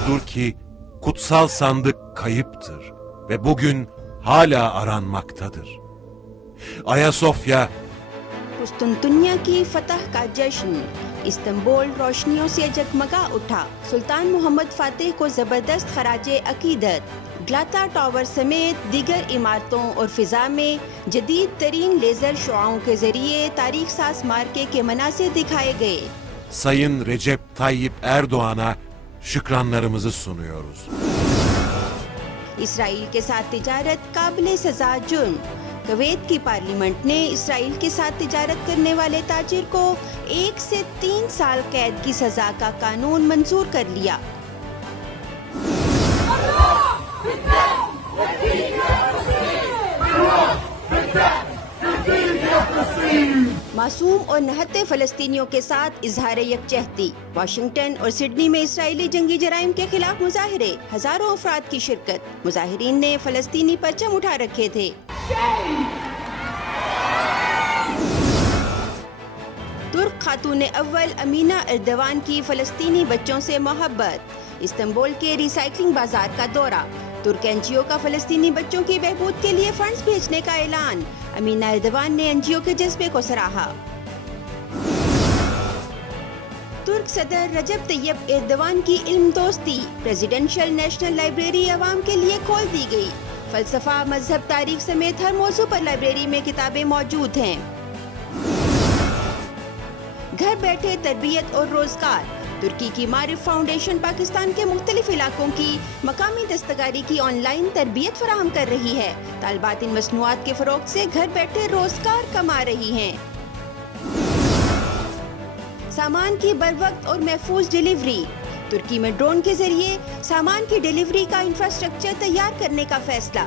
odur ki kutsal sandık kayıptır ve bugün hala aranmaktadır. Ayasofya कुस्तुनतुनिया की फतह का जश्न, इस्तांबुल रोशनियों से जगमगा उठा। सुल्तान मोहम्मद फातिह को जबरदस्त खराजे अकीदत। ग्लाता टावर समेत दीगर इमारतों और फिजा में जदीद तरीन लेजर शुआओं के जरिए तारीख साज मार्के के मनासिर दिखाए गए। Sayın Recep Tayyip Erdoğan'a şükranlarımızı sunuyoruz. Israel के साथ तिजारत काबिले सजा जुर्म। कुवैत की पार्लियामेंट ने इसराइल के साथ तिजारत करने वाले ताजिर को 1 से 3 साल कैद की सजा का कानून मंजूर कर लिया। मासूम और नहत्ते फलस्तीनियों के साथ इजहार यकजहती। वाशिंगटन और सिडनी में इसराइली जंगी जराइम के खिलाफ मुजाहरे, हजारों अफराद की शिरकत। मुजाहिरीन ने फलस्तीनी परचम उठा रखे थे। तुर्क खातून अव्वल अमीना एर्दवान की फलस्तीनी बच्चों से मोहब्बत। इस्तांबुल के रिसाइकलिंग बाजार का दौरा। तुर्क एनजीओ का फलस्तीनी बच्चों की बहबूद के लिए फंड्स भेजने का ऐलान। अमीना एर्दवान ने एनजीओ के जज्बे को सराहा। तुर्क सदर रजब तैयब एर्दवान की इल्म दोस्ती। प्रेसिडेंशियल नेशनल लाइब्रेरी अवाम के लिए खोल दी गई। फलसफा, मजहब, तारीख समेत हर मौजू पर लाइब्रेरी में किताबें मौजूद हैं। घर बैठे तरबियत और रोजगार। तुर्की की मारिफ फाउंडेशन पाकिस्तान के मुख्तलिफ इलाकों की मकामी दस्तकारी की ऑनलाइन तरबियत फराहम कर रही है। तालिबात इन मसनूआत के फरोख्त से घर बैठे रोजगार कमा रही हैं। सामान की बरवक्त और महफूज डिलीवरी। तुर्की में ड्रोन के जरिए सामान की डिलीवरी का इंफ्रास्ट्रक्चर तैयार करने का फैसला।